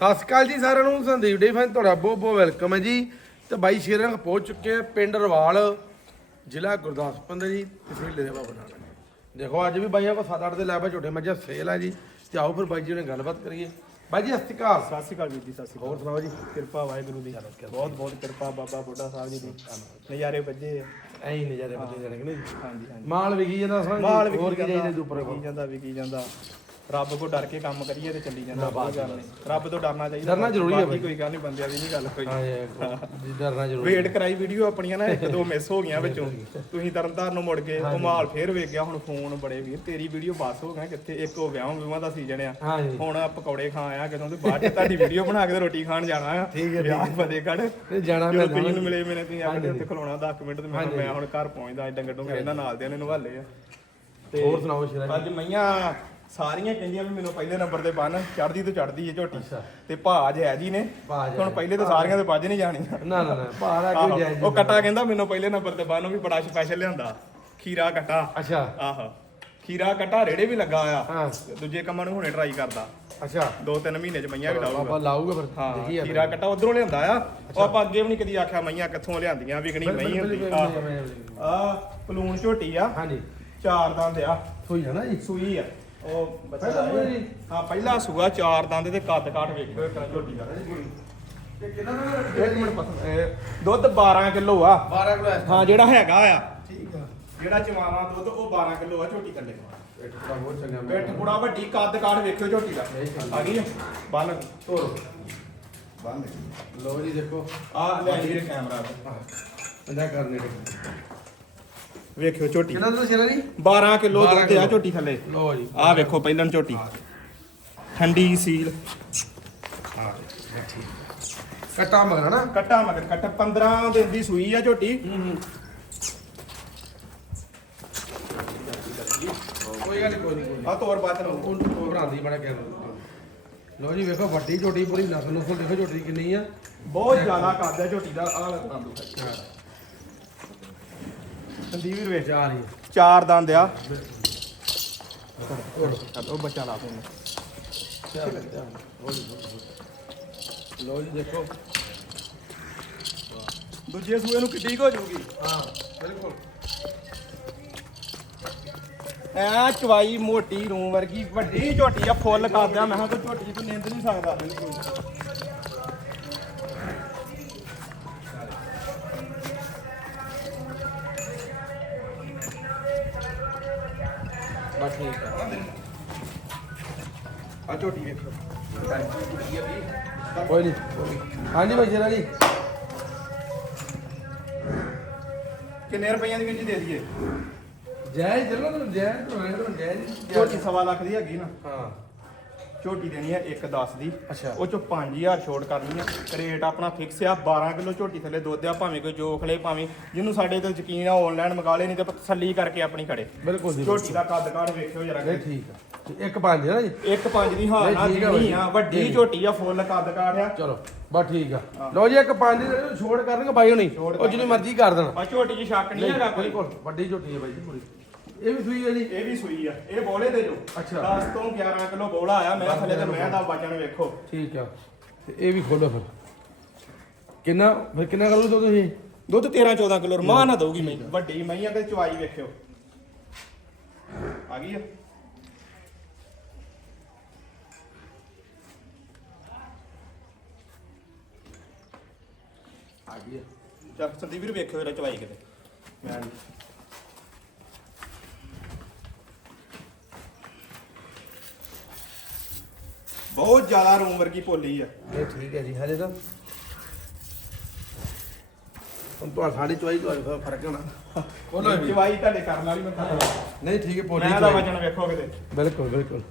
ਸਤਿ ਸ਼੍ਰੀ ਅਕਾਲ ਜੀ ਸਾਰਿਆਂ ਨੂੰ ਸੰਦੀਪ ਡੇ ਫੈਨ ਤੁਹਾਡਾ ਬਹੁਤ ਬਹੁਤ ਵੈਲਕਮ ਹੈ ਜੀ। ਤੇ ਬਾਈ ਸ਼ੇਰਾਂ ਪਹੁੰਚ ਚੁੱਕੇ ਆ ਪਿੰਡ ਰਵਾਲ ਜ਼ਿਲ੍ਹਾ ਗੁਰਦਾਸਪੁਰ ਦਾ ਜੀ ਤਹਿਸੀਲ ਬਾਬਾ ਨਾਨਕ। ਦੇਖੋ ਅੱਜ ਵੀ ਬਾਈਆਂ ਕੋ 7-8 ਦੇ ਲੈਬ ਝੋਟੇ ਮੱਝਾਂ ਸੇਲ ਆ ਜੀ। ਤੇ ਆਓ ਫਿਰ ਬਾਈ ਜੀ ਨੇ ਗੱਲਬਾਤ ਕਰੀਏ। ਬਾਈ ਜੀ ਸਤਿ ਸ਼੍ਰੀ ਅਕਾਲ। ਸਤਿ ਸ਼੍ਰੀ ਅਕਾਲ ਵੀਰ ਜੀ ਸਤਿ ਸ਼੍ਰੀ ਹੋਰ ਸੁਣਾਓ ਜੀ? ਅਕਾਲ ਕਿਰਪਾ ਵਾਹਿਗੁਰੂ ਦੀ। ਬਹੁਤ ਬਹੁਤ ਕਿਰਪਾ ਬਾਬਾ ਬੁੱਢਾ ਸਾਹਿਬ ਜੀ ਦੀ। ਨਜ਼ਾਰੇ ਵੱਜੇ ਆ। ਐਂ ਹੀ ਨਜ਼ਾਰੇ ਬੱਤੇ ਜਾਣੇ ਕਿ ਨਹੀਂ ਹਾਂਜੀ ਹਾਂਜੀ। ਮਾਲ ਵਿਕੀ ਜਾਂਦਾ ਸਮਝ ਮਾਲ ਵਿਕੀ ਜਾਂਦਾ ਵਿਕੀ ਜਾਂਦਾ। ਰੱਬ ਕੋ ਡਰ ਕੇ ਕੰਮ ਕਰੀਏ ਤੇ ਚੱਲੀ ਜਾਂਦਾ ਬਾਤ ਗੱਲ ਨਹੀਂ। ਰੱਬ ਤੋਂ ਡਰਨਾ ਚਾਹੀਦਾ ਡਰਨਾ ਜ਼ਰੂਰੀ ਹੈ ਬਾਕੀ ਕੋਈ ਗੱਲ ਨਹੀਂ ਬੰਦਿਆਂ ਦੀ ਨਹੀਂ ਗੱਲ ਕੋਈ। ਹਾਂ ਜੀ ਡਰਨਾ ਜ਼ਰੂਰੀ ਵੇਟ ਕਰਾਈ ਵੀਡੀਓ ਆਪਣੀਆਂ ਨਾ ਇੱਕ ਦੋ ਮਿਸ ਹੋ ਗਈਆਂ ਵਿੱਚੋਂ। ਤੁਸੀਂ ਤਰਨਤਾਰਨ ਨੂੰ ਮੁੜ ਗਏ ਉਹ ਮਾਲ ਫੇਰ ਵੇਖ ਗਿਆ ਹੁਣ ਫੋਨ ਬੜੇ ਵੀਰ ਤੇਰੀ ਵੀਡੀਓ ਬਸ ਹੋ ਗਿਆ ਕਿੱਥੇ ਇੱਕ ਹੋ ਵਿਆਹ ਵਿਆਹਾਂ ਦਾ ਸੀਜ਼ਨ ਆ। ਹੁਣ ਆ ਪਕੌੜੇ ਖਾ ਆਇਆ ਕਿਦੋਂ ਤੇ ਬਾਅਦ ਚ ਤੁਹਾਡੀ ਵੀਡੀਓ ਬਣਾ ਕੇ ਰੋਟੀ ਖਾਣ ਜਾਣਾ ਆ। ਠੀਕ ਹੈ, ਵਿਆਹ ਫਤਿਹਗੜ੍ਹ। ਤੇ ਜਾਣਾ ਮੈਂ ਤੁਸੀਂ ਨੂੰ ਮਿਲੇ ਮੈਨੇ ਤੁਸੀਂ ਆਖਦੇ ਉੱਥੇ ਖਲੋਣਾ 10 ਮਿੰਟ ਤੇ ਮੈਂ ਹੁਣ ਘਰ ਪਹੁੰਚਦਾ ਐਡਾ ਗੱਡੋਂ ਇਹਨਾਂ ਨਾਲ ਦੇ ਨੇ ਨਵਾਲੇ ਆ। ਤੇ ਹੋਰ ਸੁਣਾਓ ਸ਼ੇਰਾ ਅੱਜ ਮਈਆਂ ਸਾਰੀਆਂ ਕਹਿੰਦੀਆਂ ਵੀ ਮੈਨੂੰ ਪਹਿਲੇ ਨੰਬਰ ਤੇ ਬੰਨ ਚੜਦੀ ਤੋਂ ਚੜਦੀ ਹੈ ਝੋਟੀ। ਤੇ ਭਾਜ ਹੈ ਜੀ ਨੇ। ਭਾਜ ਹੁਣ ਪਹਿਲੇ ਤਾਂ ਸਾਰੀਆਂ ਤੇ ਵੱਜ ਨਹੀਂ ਜਾਣੀਆਂ। ਨਾ ਨਾ ਨਾ ਭਾਰਾ ਆਹੋ, ਕੋਈ ਜਾਇਜ਼ ਉਹ ਕਟਾ ਕਹਿੰਦਾ ਮੈਨੂੰ ਪਹਿਲੇ ਨੰਬਰ ਤੇ ਬੰਨ ਉਹ ਵੀ ਬੜਾ ਸਪੈਸ਼ਲ ਲਿਆਂਦਾ। ਖੀਰਾ ਕਟਾ। ਅੱਛਾ। ਆਹ। ਖੀਰਾ ਕਟਾ ਰੇੜੇ ਵੀ ਲੱਗਾ ਆ। ਦੂਜੇ ਕੰਮਾਂ ਨੂੰ ਹੁਣੇ ਟਰਾਈ ਕਰਦਾ। ਅੱਛਾ। ਦੋ ਤਿੰਨ ਮਹੀਨੇ ਚ ਮਈਆਂ ਵੀ ਲਾਊਗਾ। ਬਾਬਾ ਲਾਊਗਾ ਫਿਰ। ਹਾਂ ਖੀਰਾ ਕਟਾ ਉਧਰੋਂ ਲਿਆਂਦਾ ਆ। ਉਹ ਆਪਾਂ ਅੱਗੇ ਵੀ ਨਹੀਂ ਕਦੀ ਆਖਿਆ ਮਈਆਂ ਕਿੱਥੋਂ ਲਿਆਂਦੀਆਂ ਵਿਕਣੀ ਮਈ ਹੁੰਦੀ ਆ ਆ ਪਲੂਣ ਝੋਟੀ ਆ। ਹਾਂਜੀ। ਚਾਰ ਦੰਦ ਆ। ਸੋਈ ਹੈ ਨਾ ਜੀ? ਸੂਈ ਆ। ਉਹ ਬੱਚਾ ਜੀ? ਹਾਂ ਪਹਿਲਾ ਸੂਆ ਚਾਰ ਦੰਦ ਤੇ ਕੱਦ ਕਾਠ ਇੱਕ ਝੋਟੀ ਦਾ ਤੇ ਕਿੰਨਾ ਦਾ ਇੱਕ ਮਿੰਟ ਪਸੰਦ ਇਹ ਦੁੱਧ 12 ਕਿਲੋ ਆ। 12 ਕਿਲੋ ਹੈ। ਹਾਂ ਜਿਹੜਾ ਹੈਗਾ ਆ। ਠੀਕ ਆ। ਜਿਹੜਾ ਚਵਾਵਾ ਦੁੱਧ ਉਹ 12 ਕਿਲੋ ਆ ਝੋਟੀ ਥੱਲੇ ਇੱਕ ਤਾਂ ਬਹੁਤ ਚੰਗਾ ਬੈਠ ਪੂਰਾ ਵੱਡੀ ਕੱਦ ਕਾਠ ਵੇਖਿਓ ਝੋਟੀ ਦਾ। ਆ ਗਈ ਆ? ਬੰਨ। ਤੋਰ। ਬੰਨ। ਲੋ ਜੀ ਦੇਖੋ। ਆ ਲੈ ਵੀਰੇ ਕੈਮਰਾ। ਅੰਦਾ ਕਰਨੇ ਵੇਖਿਓ ਝੋਟੀ। ਕਿੰਨਾ ਦਾ ਸ਼ੇਰਾ ਜੀ? 12 ਕਿਲੋ 12 ਦੁੱਧ ਆ ਕਿੱਲੋ। ਝੋਟੀ ਥੱਲੇ। ਲੋ ਜੀ। ਆ ਵੇਖੋ ਪਹਿਲਣ ਝੋਟੀ। ਠੰਡੀ ਸੀਲ। ਕਟਾ ਮਗਰ ਨਾ ਕੱਟਾ ਮਗਰ ਕੱਟਾ 15 ਦਿਨ ਦੀ ਸੂਈ ਆ ਝੋਟੀ। ਕੋਈ ਗੱਲ ਨੀ, ਕੋਈ ਨਹੀਂ ਕੋਈ ਆ ਤੋਰ ਬਾਤ ਨੂੰ ਉਹ ਬਣਾਉਂਦੀ ਬੜਾ ਕਹਿ ਲੋ ਜੀ ਵੇਖੋ ਵੱਡੀ ਝੋਟੀ ਪੂਰੀ ਨਸਲ ਨਸਲ ਦੇਖੋ ਝੋਟੀ ਕਿੰਨੀ ਆ। ਬਹੁਤ ਜ਼ਿਆਦਾ ਕੱਦ ਹੈ ਝੋਟੀ ਦਾ ਆ ਲੈ ਸੰਦੀਪ ਵੀਰ ਵੇਖ ਜਾ ਰਹੀ ਚਾਰ ਦੰਦ ਆ। ਉਹ ਬੱਚਾ ਲਾ ਤੂੰ ਲੋ ਜੀ ਦੇਖੋ। ਦੂਜੇ ਸੂਏ ਨੂੰ ਕਿੱਡੀ ਹੋ ਜਾਊਗੀ ਹਾਂ ਬਿਲਕੁਲ। ਐ ਚਵਾਈ ਮੋਟੀ ਰੂੰ ਵਰਗੀ ਵੱਡੀ ਝੋਟੀ ਆ ਫੁੱਲ ਕੱਦ ਆ ਮੈਂ ਕਿਹਾ ਕੋਈ ਝੋਟੀ ਤੂੰ ਨਿੰਦ ਨਹੀਂ ਸਕਦਾ। ਬਸ ਠੀਕ ਆ। ਆ ਝੋਟੀ ਵੇਖੋ। ਕੋਈ ਨਹੀਂ ਹਾਂਜੀ ਭਾਈ ਜੀ। ਕਿੰਨੇ ਰੁਪਈਆਂ ਦੀ ਵਿੱਚ ਦੇ ਦਈਏ? ਜੈ ਚੱਲੋ ਤੁਹਾਨੂੰ ਜੈ ਤੁਹਾਨੂੰ ਜੈ ਜੀ। ਝੋਟੀ ਸਵਾ ਲੱਖ ਦੀ ਹੈਗੀ ਨਾ। ਹਾਂ। ਝੋਟੀ ਦੇਣੀ ਹੈ 1 10 ਦੀ। ਅੱਛਾ। ਉਹ ਚੋਂ 5000 ਛੋਟ ਕਰਨੀ ਹੈ। ਰੇਟ ਆਪਣਾ ਫਿਕਸ ਆ 12 ਕਿਲੋ ਝੋਟੀ ਥੱਲੇ ਦੁੱਧ ਆ ਭਾਵੇਂ ਕੋਈ ਜੋਖ ਲੈ ਭਾਵੇਂ ਜਿਹਨੂੰ ਸਾਡੇ ਤੇ ਯਕੀਨ ਆ ਆਨਲਾਈਨ ਮੰਗਾ ਲੈ ਨਹੀਂ ਤੇ ਤਸੱਲੀ ਕਰਕੇ ਆਪਣੀ ਖੜੇ। ਬਿਲਕੁਲ ਜੀ ਝੋਟੀ ਦਾ ਕੱਦ ਕਾਠ ਵੇਖਿਓ ਜਰਾ ਨਹੀਂ ਠੀਕ ਆ। ਤੇ ਇੱਕ ਪੰਜ ਨਾ ਜੀ? ਇੱਕ ਪੰਜ ਦੀ ਹਾਂ ਨਹੀਂ, ਨਾ ਠੀਕ ਆ ਦੇਣੀ ਬਾਈ। ਆ ਵੱਡੀ ਨਹੀਂ। ਝੋਟੀ ਆ ਫੁੱਲ ਕੱਦ ਕਾਠ ਆ। ਚਲੋ ਬਸ ਠੀਕ ਆ। ਲਓ ਜੀ ਇੱਕ ਪੰਜ ਦੀ ਛੋੜ ਕਰਨਗੇ ਬਾਈ ਹੁਣੀ। ਛੋੜ ਉਹ ਜਿੰਨੀ ਮਰਜ਼ੀ ਕਰ ਦੇਣਾ। ਬਸ ਝੋਟੀ 'ਚ ਸ਼ੱਕ ਨਹੀਂ ਹੈਗਾ ਕੋਈ। ਬਿਲਕੁਲ ਵੱਡੀ ਝੋਟੀ ਹੈ ਬਾਈ ਜੀ ਪੂਰੀ। ਇਹ ਵੀ ਸੂਈ ਹੈ ਜੀ? ਇਹ ਵੀ ਸੂਈ ਆ। ਇਹ ਬੋਲੇ ਦੇ ਜੋ। ਅੱਛਾ। 10 ਤੋਂ 11 ਕਿਲੋ ਬੋਲਾ ਆਇਆ। ਮੈਂ ਥੱਲੇ ਤੇ ਮੈਂ ਦਾ ਵਜਨ ਵੇਖੋ। ਠੀਕ ਆ। ਤੇ ਇਹ ਵੀ ਖੋਲੋ ਫਿਰ। ਕਿੰਨਾ ਫਿਰ ਕਿੰਨਾ ਕਰ ਲਓ ਤੁਸੀਂ? ਦੁੱਧ 13 14 ਕਿਲੋ। ਰਮਾਨ ਨਾ ਦਊਗੀ ਮੈਂ ਵੱਡੀ ਮੈਂ ਅਗਰ ਚਵਾਈ ਵੇਖਿਓ। ਆ ਗਈ ਆ। ਆ ਗਈ ਆ। ਚੱਲ ਸੰਦੀਪ ਵੀਰ ਵੇਖਿਓ ਜਰਾ ਚਵਾਈ ਕਿਤੇ। ਮੈਂ ਬਹੁਤ ਜ਼ਿਆਦਾ ਰੂਮ ਵਰਗੀ ਭੋਲੀ ਆ। ਇਹ ਠੀਕ ਹੈ ਜੀ ਹਲੇ ਤਾਂ ਹੁਣ ਤੁਹਾਡਾ ਸਾਡੀ ਚੋਈ ਤੁਹਾਡੇ ਫ਼ਰਕ ਹੋਣਾ ਚਵਾਈ ਤੁਹਾਡੇ ਕਰਨ ਵਾਲੀ ਮੈਂ ਤਾਂ ਨਹੀਂ ਠੀਕ ਹੈ ਪੋਲੀ ਮੈਂ ਦਾ ਵਜਨ ਵੇਖੋ ਕਿਤੇ। ਬਿਲਕੁਲ ਬਿਲਕੁਲ।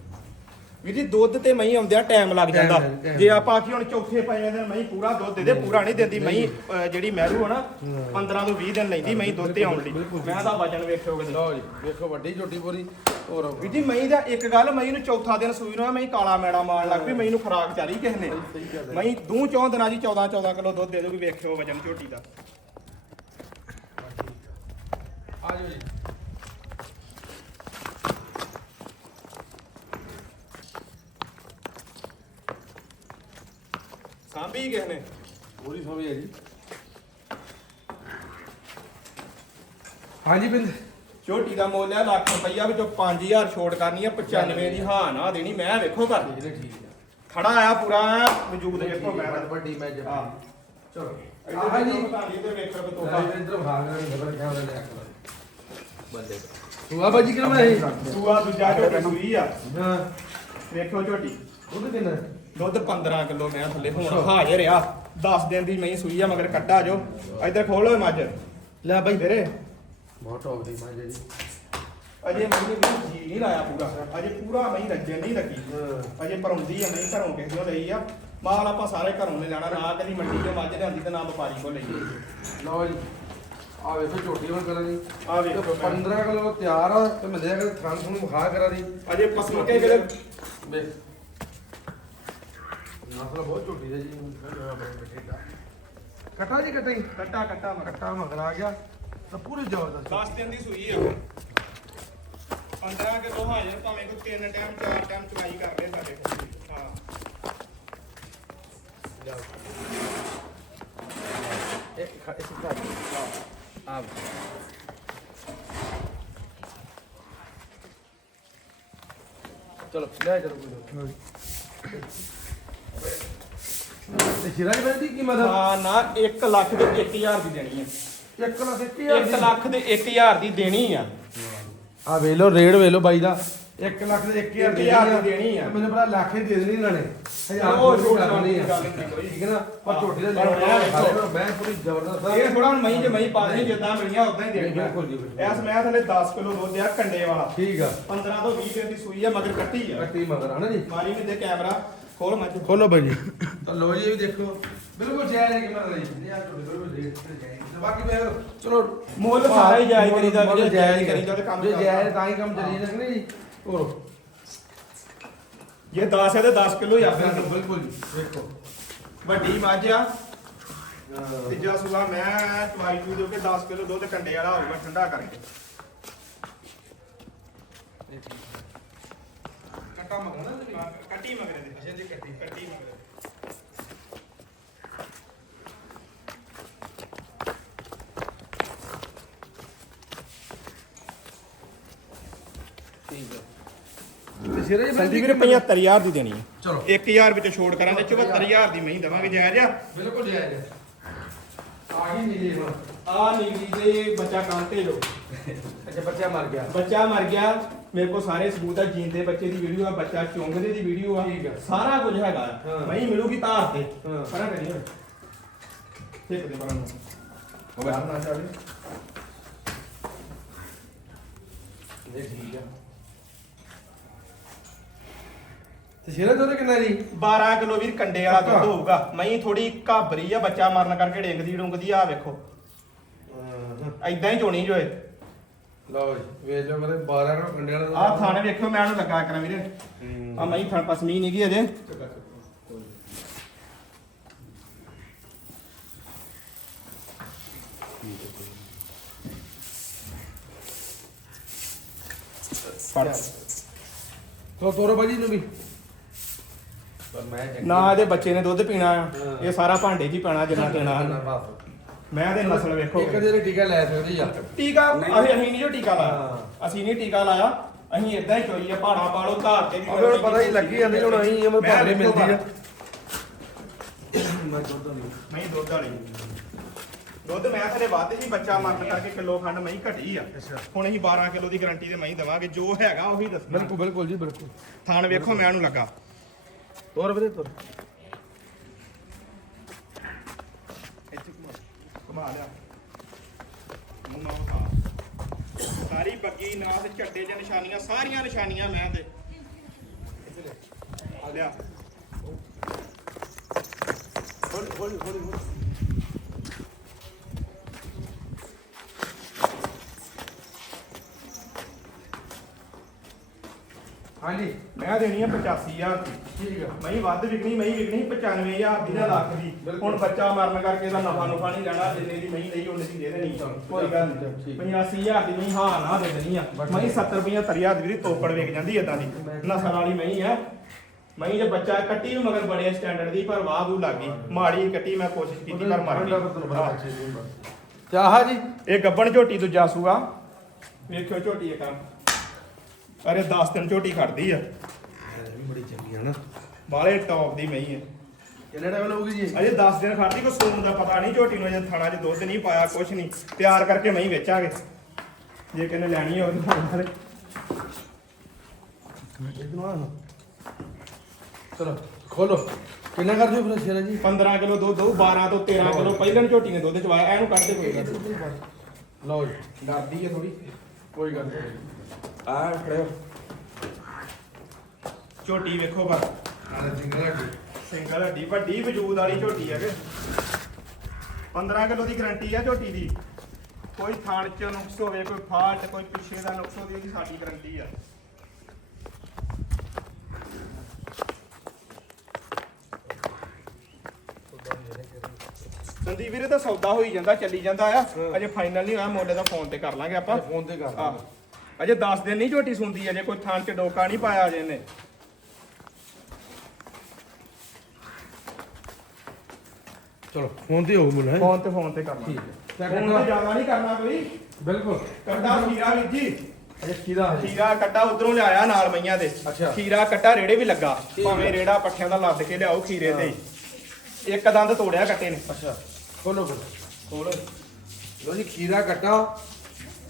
ਵੀਰ ਜੀ ਦੁੱਧ ਤੇ ਮਹੀਂ ਆਉਂਦਿਆਂ ਟਾਈਮ ਲੱਗ ਜਾਂਦਾ। ਲੱਗ- ਜੇ ਆਪਾਂ ਆਖੀ ਹੁਣ ਚੌਥੇ ਪੰਜਵੇਂ ਦਿਨ ਮਹੀਂ ਪੂਰਾ ਦੁੱਧ ਦੇ ਦੇ ਪੂਰਾ ਨਹੀਂ ਦਿੰਦੀ ਮਹੀਂ ਅਹ, ਜਿਹੜੀ ਮਹਿਰੂ ਆ ਨਾ 15 ਤੋਂ 20 ਦਿਨ ਲੈਂਦੀ ਮਹੀਂ ਦੁੱਧ ਤੇ ਆਉਣ ਲਈ। ਮੈਂ ਦਾ ਵਜਨ ਵੇਖਿਓ ਕਿਤੇ ਲਓ ਜੀ ਵੇਖੋ ਵੱਡੀ ਝੋਟੀ ਪੂਰੀ ਹੋਰ ਵੀਰ ਜੀ ਮਹੀਂ ਦਾ ਇੱਕ ਗੱਲ ਮਹੀਂ ਨੂੰ ਚੌਥਾ ਦਿਨ ਸੂਈ ਨੂੰ ਮਹੀਂ ਕਾਲਾ ਮੈੜਾ ਮਾਰਨ ਲੱਗ ਪਈ ਮਹੀਂ ਨੂੰ ਖਰਾਕ ਚਾਰੀ ਕਿਸ ਨੇ। ਮਹੀਂ ਦੂ ਚੌਂ ਦਿਨਾਂ ਦੀ 14 14 ਕਿਲੋ ਦੁੱਧ ਦੇ ਦੂਗੀ ਵੇਖਿਓ ਵਜਨ ਝੋਟੀ ਦਾ। ਆ ਜਾਓ ਜੀ। ਸਾਂਭੀ ਕਿਸ ਨੇ? ਪੂਰੀ ਸਮਝ ਹੈ ਜੀ। ਹਾਂਜੀ ਬਿੰਦ ਝੋਟੀ ਦਾ ਮੁੱਲ ਹੈ ਲੱਖ ਰੁਪਈਆ ਵਿੱਚੋਂ 5000 ਛੋਟ ਕਰਨੀ ਆ 95 ਦੀ ਹਾਂ ਨਾ ਦੇਣੀ ਮੈਂ ਵੇਖੋ ਕਰ ਇਹਨੇ ਠੀਕ ਹੈ। ਖੜਾ ਆਇਆ ਪੂਰਾ ਵਜੂਦ ਵੇਖੋ ਮੈਂ ਵੱਡੀ ਮੈਚ ਹਾਂ। ਚਲੋ। ਆਹ ਜੀ। ਜੀ ਤੇ ਵੇਖੋ ਤੋਹਫਾ ਇਧਰ ਭਾਗ ਰਹੇ ਨੇ ਖਬਰ ਕਿਆ ਲੈ ਬੰਦੇ। ਤੂੰ ਆ ਬਾਜੀ ਕਿਹੜਾ ਬਣਾਈ ਸੂਆ ਦੂਜਾ ਝੋਟੀ ਸੂਈ ਆ। ਹਾਂ। ਵੇਖੋ ਝੋਟੀ। ਉਹਦੇ ਕਿੰਨਾ? ਦੁੱਧ 15 ਕਿਲੋ ਮੈਂ ਥੱਲੇ ਹੁਣ ਹਾਜ਼ਰ ਆ। 10 ਦਿਨ ਦੀ ਮੈਂ ਸੂਈ ਆ ਮਗਰ ਕੱਟਾ ਜੋ ਇੱਧਰ ਖੋਲੋ ਮੱਝ। ਲੈ ਬਾਈ ਵੀਰੇ ਬਹੁਤ ਟੌਪ ਦੀ ਮਾਂ ਜੀ। ਅਜੇ ਮੈਨੂੰ ਵੀ ਜੀ ਨਹੀਂ ਲਾਇਆ ਪੂਰਾ। ਅਜੇ ਪੂਰਾ ਮੈਂ ਰੱਜਣ ਨਹੀਂ ਲੱਗੀ। ਹਾਂ। ਅਜੇ ਭਰਉਂਦੀ ਆ ਨਹੀਂ ਘਰੋਂ ਕਿਸੇ ਤੋਂ ਲਈ ਆ। ਮਾਲ ਆਪਾਂ ਸਾਰੇ ਘਰੋਂ ਲੈ ਜਾਣਾ ਨਾ ਕਦੀ ਮੰਡੀ ਚੋਂ ਮੱਝ ਲਿਆਂਦੀ ਤੇ ਨਾ ਵਪਾਰੀ ਕੋਲ ਲਈਏ ਲਓ ਜੀ। ਆ ਵੇਖੋ ਝੋਟੀ ਮੈਂ ਕਰਾਂ ਆ ਵੇਖੋ 15 ਕਿਲੋ ਤਿਆਰ ਆ ਤੇ ਮੈਂ ਦੇਖਿਆ ਥਾਂ ਤੁਹਾਨੂੰ ਵਿਖਾ ਕਰਾਂ ਦੀ ਅਜੇ ਪਸਮ ਕੇ ਜਿਹੜੇ ਵੇਖ। ਨਸਲ ਬਹੁਤ ਝੋਟੀ ਦੇ ਜੀ ਕਟਾ ਜੀ ਕਟਾਈ ਕੱਟਾ ਕੱਟਾ ਮਗਰ। ਕੱਟਾ ਮਗਰ ਆ ਗਿਆ। ਤਾਂ ਪੂਰੀ ਜ਼ਬਰਦਸਤ। 10 ਦਿਨ ਦੀ ਸੂਈ ਆ। 15 ਕਿਲੋ ਹਾਜ਼ਰ ਭਾਵੇਂ ਕੋਈ ਤਿੰਨ ਟਾਈਮ ਚਾਰ ਟਾਈਮ ਚੁਕਾਈ ਕਰਦੇ ਸਾਡੇ ਕੋਲ। ਹਾਂ। ਇੱਕ ਖਾ ਇਸ ਦਾ ਆ ਚਲੋ ਲੈ ਚਲੋ ਕੋਈ ਤੇ ਸ਼ਿਰਾ ਜੀ ਬੰਦੀ ਕੀ ਹਾਂ ਨਾ 1 ਲੱਖ ਦੇ 1000 ਦੀ ਦੇਣੀ ਆ। 1 ਲੱਖ 1 ਲੱਖ ਦੇ 1000 ਦੀ ਦੇਣੀ ਆ। ਆ ਵੇ ਲੋ ਰੇਡ ਵੇ ਲੋ ਬਾਈ ਦਾ। 1 ਲੱਖ ਦੇ 1000 ਇੱਕ ਹਜ਼ਾਰ ਦੀ ਦੇਣੀ ਆ। ਮੈਨੂੰ ਭਰਾ ਲੱਖ ਹੀ ਦੇ ਦੇਣੀ ਇਹਨਾਂ ਨੇ ਹਜ਼ਾਰ ਉਹ ਛੋਟ ਛੋਟ ਕਰਨੀ ਆ। ਗੱਲ ਨਹੀਂ ਕੋਈ। ਠੀਕ ਹੈ ਨਾ? ਪਰ ਝੋਟੀ ਦਾ ਪਰ ਮੈਂ ਵੇਖੋ। ਮੈਂ ਪੂਰੀ ਜ਼ਬਰਦਸਤ ਆ। ਇਹ ਥੋੜਾ ਹੁਣ ਮਹੀਂ ਜੇ ਮਹੀਂ ਪਾ ਦੇਣੀ ਜਿੱਦਾਂ ਮਿਲੀਆਂ ਉਦਾਂ ਹੀ ਦੇਣੀਆਂ। ਬਿਲਕੁਲ ਜੀ, ਬਿਲਕੁਲ। ਐਸ ਮੈਂ ਥੱਲੇ 10 ਕਿਲੋ ਦੁੱਧ ਆ ਕੰਡੇ ਵਾਲਾ। ਠੀਕ ਆ। 15 ਤੋਂ 20 ਦਿਨ ਦੀ ਸੂਈ ਆ ਮਗਰ ਕੱਟੀ ਆ। ਕੱਟੀ ਮਗਰ ਹਨਾ ਜੀ? ਮਾਰੀ ਵੀ ਦੇ ਕੈਮਰਾ ਖੋਲ ਮੱਝ ਖੋਲੋ ਬਾਈ ਜੀ। ਤਾਂ ਲੋ ਜੀ ਇਹ ਵੀ ਦੇਖੋ। ਬਿਲਕੁਲ ਜਾਇਜ਼ ਹੈ ਕਿ ਮੈਂ ਲਈ ਨਹੀਂ ਆ ਤੁਹਾਡੇ ਬਿਲਕੁਲ ਜਾਇਜ਼ ਤੇ ਬਾਕੀ ਮੈਂ ਚਲੋ ਮੁੱਲ ਸਾਰਾ ਹੀ ਜਾਇਜ਼ ਕਰੀਦਾ ਵੀਰੇ, ਮੁੱਲ ਜਾਇਜ਼ ਕਰੀਦਾ ਤੇ ਕੰਮ ਜੇ। ਜਾਇਜ਼ ਤਾਂ ਹੀ ਕੰਮ ਚੱਲੀ ਜਾਂਦਾ ਨਹੀਂ ਜੀ? ਹੋਰ। ਜੇ 10 ਹੈ ਤੇ 10 ਕਿਲੋ ਹੀ ਆਪਣਾ ਬਿਲਕੁਲ ਬਿਲਕੁਲ ਜੀ ਦੇਖੋ। ਵੱਡੀ ਮੱਝ ਆ। ਤੀਜਾ ਸੂਆ ਮੈਂ ਚਵਾਈ ਚੂ ਦੇ ਕੇ 10 ਕਿਲੋ ਦੁੱਧ ਕੰਡੇ ਵਾਲਾ ਹੋਊਗਾ ਠੰਡਾ ਕਰਕੇ। ਕੱਟਾ ਮਗਰ ਨਾ ਕੱਟੀ ਮਗਰੇ ਦੇ ਅੱਛਾ ਜੀ ਕੱਟੀ। ਕੱਟੀ ਮਗਰੇ ਠੀਕ ਹੈ। ਤੇ ਸਿਰੇ ਜੀ ਸੰਦੀ ਵੀਰੇ 75000 ਦੀ ਦੇਣੀ ਹੈ। ਚਲੋ। 1000 ਵਿੱਚ ਛੋੜ ਕਰਾਂਗੇ 74000 ਦੀ ਮਹੀਂ ਦਵਾਂਗੇ ਜਾਇਜ਼ ਆ। ਬਿਲਕੁਲ ਜਾਇਜ਼ ਹੈ ਆ ਗਈ ਨਹੀਂ ਜੀ ਹੁਣ ਆ ਨੀਲੀ ਦੇ ਬੱਚਾ ਕਾਂਤੇ ਜੋ ਅੱਛਾ ਬੱਚਾ ਮਰ ਗਿਆ। ਬੱਚਾ ਮਰ ਗਿਆ। ਮੇਰੇ ਕੋਲ ਸਾਰੇ ਸਬੂਤ ਆ ਜੀਂਦੇ ਬੱਚੇ ਦੀ ਵੀਡੀਓ ਆ ਬੱਚਾ ਚੁੰਗਦੇ ਦੀ ਵੀਡੀਓ ਆ। ਠੀਕ ਆ। ਸਾਰਾ ਕੁਝ ਹੈਗਾ। ਹਾਂ। ਮਹੀਂ ਮਿਲੂਗੀ ਧਾਰ ਤੇ। ਹਾਂ। ਪਰਾਂ ਕਰੀ ਹੋਏ ਠੀਕ ਦੇ ਪਰਾਂ ਨੂੰ। ਉਹ ਬਾਹਰ ਨਾ ਚਾਵੇ ਇਹ ਠੀਕ ਆ। ਤੇ ਸਿਰੇ ਦੁੱਧ ਕਿੰਨਾ ਜੀ? 12 ਕਿਲੋ ਵੀਰ ਕੰਡੇ ਵਾਲਾ ਦੁੱਧ? ਹੋਊਗਾ। ਮਹੀਂ ਥੋੜੀ ਘਾਬਰੀ ਆ ਬੱਚਾ ਮਰਨ ਕਰਕੇ ਡਿੰਗਦੀ ਡੁੰਗਦੀ ਆ ਵੇਖੋ। ਐਦਾਂ ਹੀ ਚੋਣੀ ਜੋ ਏ ਲਓ ਜੀ ਵੇਚ ਲਓ ਮੇਰੇ 12 ਨੂੰ ਕੰਡੇ ਵਾਲਾ ਆ ਥਾਣੇ ਵੇਖੋ ਮੈਂ ਉਹਨੂੰ ਲੱਗਾ ਕਰਾਂ ਵੀਰੇ। ਆ ਮਹੀਂ ਥਣ ਪਸਮੀ ਨਹੀਂ ਗਈ ਅਜੇ। ਫੜ। ਤੋ ਤੋਰੋ ਬਾਜੀ ਨੂੰ ਵੀ। ਮੈਂ ਨਾ ਇਹਦੇ ਬੱਚੇ ਨੇ ਦੁੱਧ ਪੀਣਾ ਆ। ਹਾਂ। ਇਹ ਸਾਰਾ ਭਾਂਡੇ 'ਚ ਹੀ ਪੈਣਾ ਜਿੰਨਾ ਨਾ ਬਸ ਮੈਂ ਤੇ ਨਸਲ ਵੇਖੋ। ਇੱਕ ਜਿਹੜੇ ਟੀਕਾ ਲੈ ਸਕਦੀ ਆ ਟੀਕਾ। ਅਸੀਂ ਅਸੀਂ ਨਹੀਂ ਜੋ ਟੀਕਾ ਲਾਇਆ। ਅਸੀਂ ਨਹੀਂ ਟੀਕਾ ਲਾਇਆ। ਅਸੀਂ ਇਦਾਂ ਹੀ ਚੋਈ ਆ ਪਹਾੜਾ ਪਾਲੋ ਧਾਰ ਤੇ ਵੀ ਅਬੇ ਹੁਣ ਪਤਾ ਹੀ ਲੱਗੀ ਜਾਂਦੀ ਹੁਣ ਅਸੀਂ ਭਾਰੇ ਵੇਖੋ ਮਿਲਦੀ ਆ। ਮੈਂ ਦੁੱਧ ਨਹੀਂ। ਮੈਂ ਦੁੱਧ ਵਾਲੀ। ਦੁੱਧ ਮੈਂ ਥਲੇ ਵੱਧ ਸੀ ਬੱਚਾ ਮਰਨ ਕਰਕੇ ਕਿਲੋ ਖੰਡ ਮੈਂ ਘਟੀ ਆ। ਹੁਣ ਅਸੀਂ 12 ਕਿਲੋ ਦੀ ਗਾਰੰਟੀ ਤੇ ਮੈਂ ਦਵਾਂਗੇ। ਜੋ ਹੈਗਾ ਉਹੀ ਦੱਸਣਾ। ਬਿਲਕੁਲ ਬਿਲਕੁਲ ਜੀ ਬਿਲਕੁਲ। ਥਾਣ ਵੇਖੋ ਮੈਂ ਨੂੰ ਲੱਗਾ। ਤੋਰ ਵੀਰੇ ਤੋਰ ਇੱਥੇ ਘੁਮਾ ਘੁਮਾ ਲਿਆ ਮੂੰਹ ਨਾਲ ਖਾ ਸਾਰੀ ਬੱਗੀ ਨਾਸ ਝੱਡੇ ਜਾਂ ਨਿਸ਼ਾਨੀਆਂ ਸਾਰੀਆਂ ਨਿਸ਼ਾਨੀਆਂ ਮੈਂ ਤੇ। ਆ ਲਿਆ। ਹੌਲੀ ਹੌਲੀ ਹੌਲੀ ਹੌਲੀ। ਹਾਂਜੀ। ਮੈਂ ਦੇਣੀ ਆ 85000 ਦੀ। ਠੀਕ ਆ। ਮਹੀਂ ਵੱਧ ਵਿਕਣੀ ਮਹੀਂ ਵਿਕਣੀ 95000 ਦੀ ਜਾਂ ਲੱਖ ਦੀ। ਬਿਲਕੁਲ। ਹੁਣ ਬੱਚਾ ਮਰਨ ਕਰਕੇ ਇਹਦਾ ਨਫਾ ਨੁਫਾ ਨਹੀਂ ਲੈਣਾ ਜਿੰਨੇ ਦੀ ਮਹੀਂ ਲਈ ਉਹਨੇ ਦੀ ਦੇ ਦੇਣੀ ਕੋਈ ਗੱਲ ਠੀਕ। ਨਹੀਂ 85000 ਦੀ ਮਹੀਂ ਹਾਂ ਨਾ ਦੇ ਦੇਣੀ ਆ। ਮਹੀਂ 70 ਰੁਪਈਆ 70000 ਦੀ ਵੀ ਤੋਕੜ ਵੇਚ ਜਾਂਦੀ ਏਦਾਂ ਦੀ। ਨਸਲ ਵਾਲੀ ਮਹੀਂ ਆ। ਮਈ ਜੇ ਬੱਚਾ ਕੱਟੀ ਨੂੰ ਮਗਰ ਬੜੇ ਸਟੈਂਡਰਡ ਦੀ ਪਰ ਵਾਹ ਵੂ ਲੱਗੀ ਮਾੜੀ ਕੱਟੀ ਮੈਂ ਕੋਸ਼ਿਸ਼ ਕੀਤੀ ਪਰ ਮਰ ਗਈ। ਬਸ। ਤੇ ਆਹ ਜੀ। ਇਹ ਗੱਬਣ ਝੋਟੀ ਦੂਜਾ ਸੂਗਾ ਵੇਖਿਓ ਝੋਟੀ ਇੱਕ ਅਰੇ 10 ਦਿਨ ਝੋਟੀ ਖੜਦੀ ਆ। ਇਹ ਬੜੀ ਚੰਗੀ ਆ ਨਾ। ਬਾਲੇ ਟੌਪ ਦੀ ਮਈ ਹੈ ਕਿੰਨੇ ਟਾਈਮ ਲੱਗੂਗੀ ਜੀ? ਅਜੇ 10 ਦਿਨ ਖੜਦੀ ਕੋ ਸੂਣ ਦਾ ਪਤਾ ਨਹੀਂ ਝੋਟੀ ਨੂੰ ਅਜੇ ਥਾਣਾ 'ਚ ਦੁੱਧ ਨਹੀਂ ਪਾਇਆ ਕੁਛ ਨਹੀਂ। ਤਿਆਰ ਕਰਕੇ ਮਈ ਵੇਚਾਂਗੇ। ਜੇ ਕਿਨੇ ਲੈਣੀ ਹੋਵੇ ਤਾਂ ਨਾਲ ਇਹਨੂੰ ਆ। ਚਲੋ ਖੋਲੋ। ਕਿੰਨਾ ਕਰ ਦਿਓ ਫਿਰ ਸ਼ੇਰਾ ਜੀ? 15 ਕਿਲੋ ਦੁੱਧ ਦਊ 12 ਤੋਂ 13 ਕਿਲੋ। ਪਹਿਲਾਂ ਨੀ ਝੋਟੀ ਨੇ ਦੁੱਧ ਚਵਾਇਆ ਇਹਨੂੰ ਕੱਢ ਦੇ ਕੋਈ ਗੱਲ। ਲਓ ਜੀ। ਡਰਦੀ ਹੈ ਥੋੜੀ ਕੋਈ ਗੱਲ ਨਹੀਂ। ਆ ਖੜਿਓ ਝੋਟੀ ਵੇਖੋ ਬਸ ਆਲੇ ਸਿੰਗਲ ਹੱਡੀ ਸਿੰਗਲ ਹੱਡੀ ਵੱਡੀ ਵਜੂਦ ਵਾਲੀ ਝੋਟੀ ਹੈ ਕਿ। 15 ਕਿਲੋ ਦੀ ਗਾਰੰਟੀ ਆ ਝੋਟੀ ਦੀ। ਕੋਈ ਥਾਣ ਚ ਨੁਕਸ ਹੋਵੇ ਕੋਈ ਫਾਲਟ ਕੋਈ ਪਿੱਛੇ ਦਾ ਨੁਕਸ ਹੋਵੇ ਉਹਦੀ ਸਾਡੀ ਗਾਰੰਟੀ ਆ। ਸੰਦੀਪ ਵੀਰੇ ਤਾਂ ਸੌਦਾ ਹੋਈ ਜਾਂਦਾ ਚੱਲੀ ਜਾਂਦਾ ਆ। ਅਜੇ ਫਾਈਨਲ ਨਹੀਂ ਹੋਇਆ ਮੁੱਲ ਦਾ ਫੋਨ ਤੇ ਕਰ ਲਾਂਗੇ ਆਪਾਂ। ਫੋਨ ਤੇ ਕਰ ਆਹ, ਅਜੇ 10 ਦਿਨ ਨਹੀਂ ਝੋਟੀ ਸੁੰਦੀ ਅਜੇ ਕੋਈ ਥਾਣ ਚ ਡੋਕਾ ਨਹੀਂ ਪਾਇਆ ਅਜੇ ਨੇ ਚਲੋ ਫੋਨ ਤੇ ਹੋਊ ਮੁੰਡਾ ਫੋਨ ਤੇ ਫੋਨ ਤੇ ਕਰ ਠੀਕ ਹੈ। ਫੋਨ ਤੇ ਜ਼ਿਆਦਾ ਨਹੀਂ ਕਰਨਾ ਕੋਈ ਬਿਲਕੁਲ। ਕੱਟਾ ਖੀਰਾ ਵੀਰ ਜੀ। ਇਹ ਕਿਹਦਾ ਖੀਰਾ ਕੱਟਾ ਉਧਰੋਂ ਲਿਆਇਆ ਨਾਲ ਮਈਆਂ ਦੇ। ਅੱਛਾ। ਖੀਰਾ ਕੱਟਾ ਰੇੜੇ ਵੀ ਲੱਗਾ। ਭਾਵੇਂ। ਰੇੜਾ ਪੱਠਿਆਂ ਦਾ ਲੱਦ ਕੇ ਲਿਆਓ ਖੀਰੇ ਤੇ। ਹੀ। ਇੱਕ ਦੰਦ ਤੋੜਿਆ ਕੱਟੇ ਨੇ। ਅੱਛਾ। ਖੋਲੋ ਖੋਲੋ। ਕੋਲ ਲੋ ਜੀ ਖੀਰਾ ਕੱਟਾ।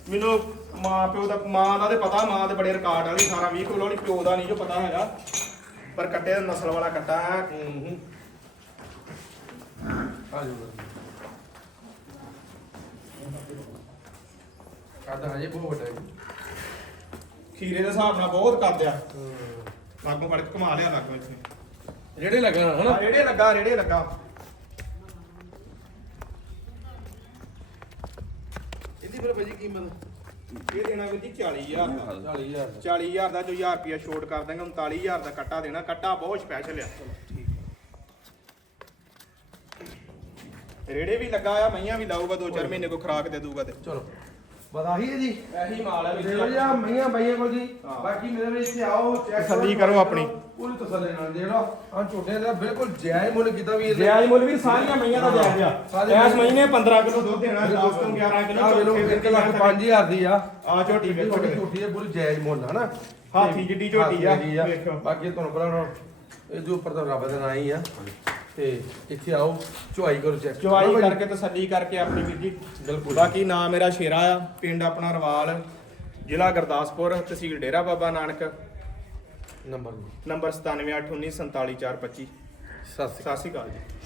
ਮੈਨੂੰ ਮਾਂ ਪਿਓ ਦਾ ਮਾਂ ਦਾ ਤੇ ਪਤਾ ਮਾਂ ਦੇ ਬੜੇ ਰਿਕਾਰਡ ਵਾਲੀ 18 20 ਕਿਲੋ ਵਾਲੀ ਪਿਓ ਦਾ ਨਹੀਂ ਜੋ ਪਤਾ ਹੈਗਾ। ਪਰ ਕੱਟੇ ਦਾ ਨਸਲ ਵਾਲਾ ਕੱਟਾ। ਹੈ ਹੂੰ ਹੂੰ। ਕਾਦਾ ਹਜੇ ਬਹੁਤ ਵੱਡਾ ਹੈ ਖੀਰੇ ਦੇ ਹਿਸਾਬ ਨਾਲ ਬਹੁਤ ਕਰਦੇ ਆ। ਲਾਗੋਂ ਫੜ ਕੇ ਘੁਮਾ ਲਿਆ ਲਾਗੋਂ ਇੱਥੇ। ਜਿਹੜੇ ਲੱਗਣਾ ਹਨਾ? ਆ ਰੇੜੇ ਲੱਗਾ ਰੇੜੇ ਲੱਗਾ। ਇਹਦੀ ਫਿਰ ਭਾਜੀ ਕੀਮਤ? ਇਹ ਦੇਣਾ ਵੀਰ ਜੀ 40000 ਦਾ। 40000 40000 ਦਾ। ਜੋ 1000 ਰੁਪਿਆ ਛੋਟ ਕਰ ਦਾਂਗੇ 39000 ਦਾ ਕੱਟਾ ਦੇਣਾ। ਕੱਟਾ ਬਹੁਤ ਸਪੈਸ਼ਲ ਆ। ਰੇੜੇ ਵੀ ਲੱਗਾ ਆ ਮਈਆਂ ਵੀ ਲਾਊਗਾ 2-4 ਮਹੀਨੇ ਕੋ ਖਰਾਕ ਦੇ ਦੂਗਾ ਤੇ। ਚਲੋ ਬਤਾਹੀ ਹੈ ਜੀ ਇਹੀ ਮਾਲ ਹੈ ਦੇਖੋ ਜੀ ਆਹ ਮਈਆਂ ਬਾਈਆਂ ਕੋਲ ਜੀ। ਬਾਕੀ ਮੇਰੇ ਵਿੱਚ ਇੱਥੇ ਆਓ ਚੈੱਕ ਤਸੱਲੀ ਕਰੋ ਆਪਣੀ। ਪੂਰੀ ਤਸੱਲੀ ਨਾਲ ਦੇਖ ਲਓ। ਆ ਝੋਟੇ ਦਾ ਬਿਲਕੁਲ ਜਾਇਜ਼ ਮੁੱਲ ਕੀਤਾ ਵੀਰ ਨੇ ਜਾਇਜ਼ ਮੁੱਲ ਵੀ ਸਾਰੀਆਂ ਮਈਆਂ ਦਾ ਜਾਇਜ਼ ਆ। ਇਸ ਮਹੀਨੇ 15 ਕਿਲੋ ਦੁੱਧ ਦੇਣਾ 10 ਤੋਂ 11 ਕਿਲੋ ਆ ਵੇਲੋ 1 ਲੱਖ 5000 ਦੀ ਆ। ਆ ਝੋਟੀ ਝੋਟੀ ਵੇਖੋ ਝੋਟੀ ਹੈ ਪੂਰੀ ਜਾਇਜ਼ ਮੁੱਲ ਹਨਾ ਹਾਥੀ ਜਿੱਡੀ ਝੋਟੀ ਆ। ਬਾਕੀ ਤੁਹਾਨੂੰ ਪਤਾ ਹੁਣ ਇਹਦੇ ਉੱਪਰ ਤਾਂ ਰੱਬ ਦਾ ਨਾਂ ਹੀ ਆ। ਤੇ ਇੱਥੇ ਆਓ ਚੁਆਈ ਕਰੋ ਚੈੱਕ। ਚਵਾਈ ਕਰਕੇ ਤਸੱਲੀ ਕਰਕੇ ਆਪਣੀ ਵੀਰ ਜੀ। ਬਿਲਕੁਲ। ਬਾਕੀ ਨਾਮ ਮੇਰਾ ਸ਼ੇਰਾ ਆ ਪਿੰਡ ਆਪਣਾ ਰਵਾਲ ਜ਼ਿਲ੍ਹਾ ਗੁਰਦਾਸਪੁਰ ਤਹਿਸੀਲ ਡੇਰਾ ਬਾਬਾ ਨਾਨਕ। ਨੰਬਰ ਨੰਬਰ 9781947425 ਸਤਿ ਸ਼੍ਰੀ ਅਕਾਲ। ਸਤਿ ਸ਼੍ਰੀ ਅਕਾਲ ਜੀ।